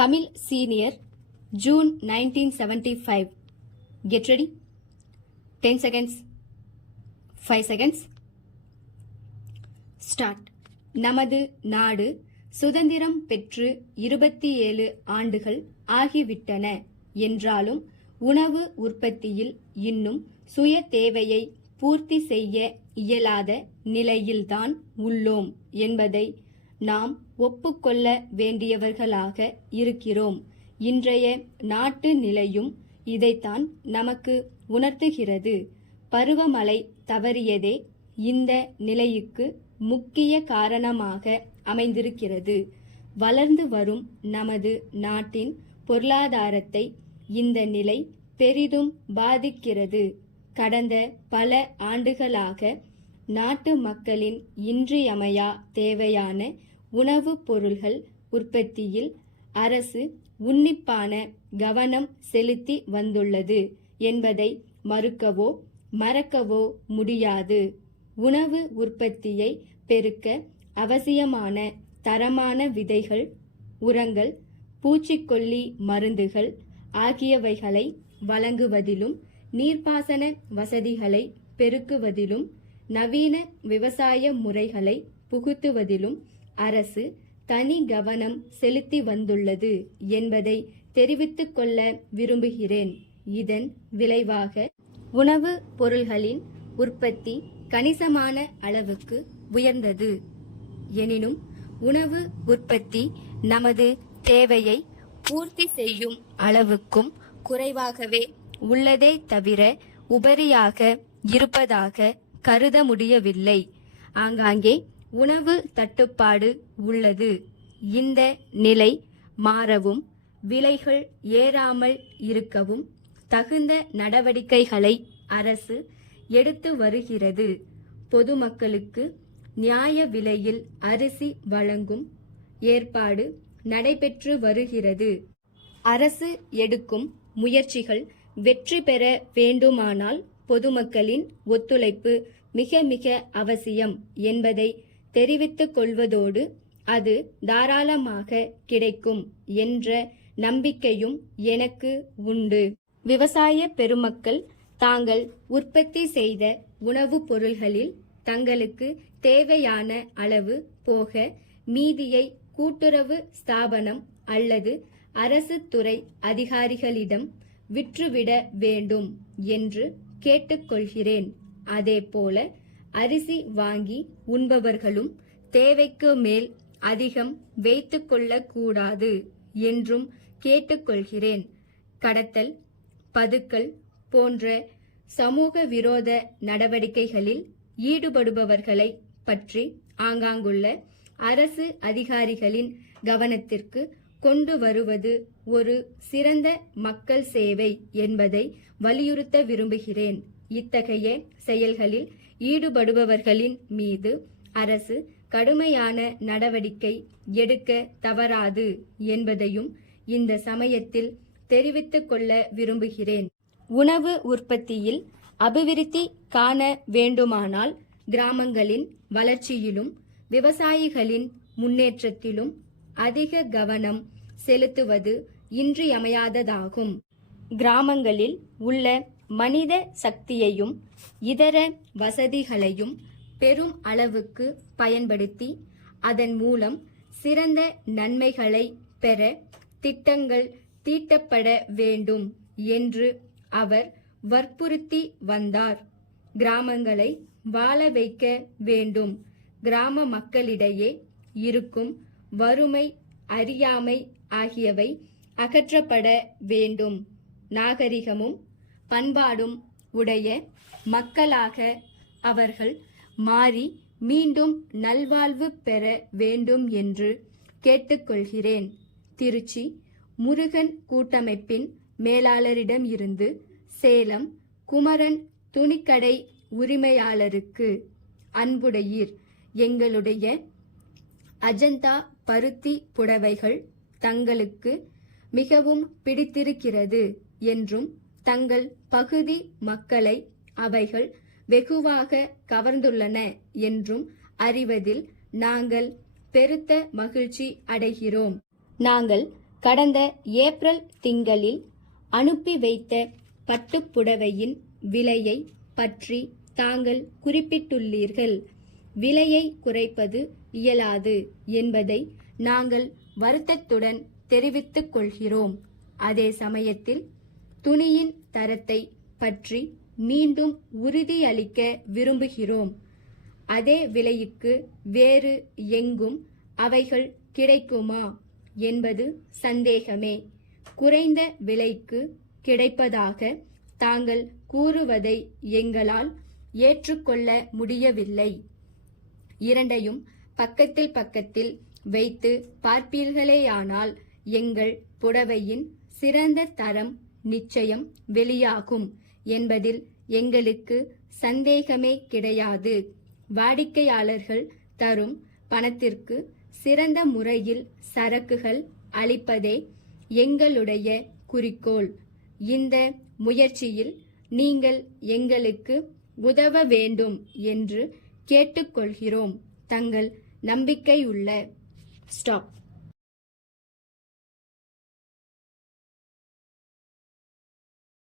Tamil Senior, June 1975. Get ready. 10 seconds. 5 seconds. Start. நமது நாடு சுதந்திரம் பெற்று 27 ஆண்டுகள் ஆகிவிட்டன என்றாலும் உணவு உற்பத்தியில் இன்னும் சுய தேவையை பூர்த்தி செய்ய இயலாத நிலையில்தான் உள்ளோம் என்பதை நாம் ஒப்புக்கொள்ள வேண்டியவர்களாக இருக்கிறோம். இன்றைய நாட்டு நிலையும் இதைத்தான் நமக்கு உணர்த்துகிறது. பருவமழை தவறியதே இந்த நிலைக்கு முக்கிய காரணமாக அமைந்திருக்கிறது. வளர்ந்து வரும் நமது நாட்டின் பொருளாதாரத்தை இந்த நிலை பெரிதும் பாதிக்கிறது. கடந்த பல ஆண்டுகளாக நாட்டு மக்களின் இன்றியமையா தேவையான உணவுப் பொருள்கள் உற்பத்தியில் அரசு உன்னிப்பான கவனம் செலுத்தி வந்துள்ளது என்பதை மறுக்கவோ மறக்கவோ முடியாது. உணவு உற்பத்தியை பெருக்க அவசியமான தரமான விதைகள், உரங்கள், பூச்சிக்கொல்லி மருந்துகள் ஆகியவைகளை வழங்குவதிலும் நீர்ப்பாசன வசதிகளை பெருக்குவதிலும் நவீன விவசாய முறைகளை புகுத்துவதிலும் அரசு தனி கவனம் செலுத்தி வந்துள்ளது என்பதை தெரிவித்துக் கொள்ள விரும்புகிறேன். இதன் விளைவாக உணவு பொருள்களின் உற்பத்தி கணிசமான அளவுக்கு உயர்ந்தது. எனினும் உணவு உற்பத்தி நமது தேவையை பூர்த்தி செய்யும் அளவுக்கும் குறைவாகவே உள்ளதே தவிர உபரியாக இருப்பதாக கருத முடியவில்லை. ஆங்காங்கே உணவு தட்டுப்பாடு உள்ளது. இந்த நிலை மாறவும் விலைகள் ஏறாமல் இருக்கவும் தகுந்த நடவடிக்கைகளை அரசு எடுத்து வருகிறது. பொதுமக்களுக்கு நியாய விலையில் அரிசி வழங்கும் ஏற்பாடு நடைபெற்று வருகிறது. அரசு எடுக்கும் முயற்சிகள் வெற்றி பெற வேண்டுமானால் பொதுமக்களின் ஒத்துழைப்பு மிக மிக அவசியம் என்பதை தெரிவித்துக் கொள்வதோடு அது தாராளமாக கிடைக்கும் என்ற நம்பிக்கையும் எனக்கு உண்டு. விவசாய பெருமக்கள் தாங்கள் உற்பத்தி செய்த உணவுப் பொருள்களில் தங்களுக்கு தேவையான அளவு போக மீதியை கூட்டுறவு ஸ்தாபனம் அல்லது அரசு துறை அதிகாரிகளிடம் விற்றுவிட வேண்டும் என்று கேட்டுக்கொள்கிறேன். அதேபோல அரிசி வாங்கி உண்பவர்களும் தேவைக்கு மேல் அதிகம் வைத்துக் கொள்ளக்கூடாது என்றும் கேட்டுக்கொள்கிறேன். கடத்தல், பதுக்கல் போன்ற சமூக விரோத நடவடிக்கைகளில் ஈடுபடுபவர்களை பற்றி ஆங்காங்குள்ள அரசு அதிகாரிகளின் கவனத்திற்கு கொண்டு வருவது ஒரு சிறந்த மக்கள் சேவை என்பதை வலியுறுத்த விரும்புகிறேன். இத்தகைய செயல்களில் ஈடுபடுபவர்களின் மீது அரசு கடுமையான நடவடிக்கை எடுக்க தவறாது என்பதையும் இந்த சமயத்தில் தெரிவித்துக் கொள்ள விரும்புகிறேன். உணவு உற்பத்தியில் அபிவிருத்தி காண வேண்டுமானால் கிராமங்களின் வளர்ச்சியிலும் விவசாயிகளின் முன்னேற்றத்திலும் அதிக கவனம் செலுத்துவது இன்றியமையாததாகும். கிராமங்களில் உள்ள மனித சக்தியையும் இதர வசதிகளையும் பெரும் அளவுக்கு பயன்படுத்தி அதன் மூலம் சிறந்த நன்மைகளை பெற திட்டங்கள் தீட்டப்பட வேண்டும் என்று அவர் வற்புறுத்தி வந்தார். கிராமங்களை வாழ வைக்க வேண்டும். கிராம மக்களிடையே இருக்கும் வறுமை, அறியாமை ஆகியவை அகற்றப்பட வேண்டும். நாகரிகமும் பண்பாடும் உடைய மக்களாக அவர்கள் மாறி மீண்டும் நல்வாழ்வு பெற வேண்டும் என்று கேட்டுக்கொள்கிறேன். திருச்சி முருகன் கூட்டமைப்பின் மேலாளரிடம் இருந்து சேலம் குமரன் துணிக்கடை உரிமையாளருக்கு. அன்புடையீர், எங்களுடைய அஜந்தா பருத்தி புடவைகள் தங்களுக்கு மிகவும் பிடித்திருக்கிறது என்றும் தங்கள் பகுதி மக்களை அவைகள் வெகுவாக கவர்ந்துள்ளன என்றும் அறிவதில் நாங்கள் பெருத்த மகிழ்ச்சி அடைகிறோம். நாங்கள் கடந்த ஏப்ரல் திங்களில் அனுப்பி வைத்த பட்டுப்புடவையின் விலையை பற்றி தாங்கள் குறிப்பிட்டுள்ளீர்கள். விலையை குறைப்பது இயலாது என்பதை நாங்கள் வருத்தத்துடன் தெரிவித்துக் கொள்கிறோம். அதே சமயத்தில் துணியின் தரத்தை பற்றி மீண்டும் உறுதியளிக்க விரும்புகிறோம். அதே விலைக்கு வேறு எங்கும் அவைகள் கிடைக்குமா என்பது சந்தேகமே. குறைந்த விலைக்கு கிடைப்பதாக தாங்கள் கூறுவதை எங்களால் ஏற்றுக்கொள்ள முடியவில்லை. இரண்டையும் பக்கத்தில் பக்கத்தில் வைத்து பார்ப்பீர்களேயானால் எங்கள் புடவையின் சிறந்த தரம் நிச்சயம் வெளியாகும் என்பதில் எங்களுக்கு சந்தேகமே கிடையாது. வாடிக்கையாளர்கள் தரும் பணத்திற்கு சிறந்த முறையில் சரக்குகள் அளிப்பதே எங்களுடைய குறிக்கோள். இந்த முயற்சியில் நீங்கள் எங்களுக்கு உதவ வேண்டும் என்று கேட்டுக்கொள்கிறோம். தங்கள் நம்பிக்கையுள்ள ஸ்டாப்.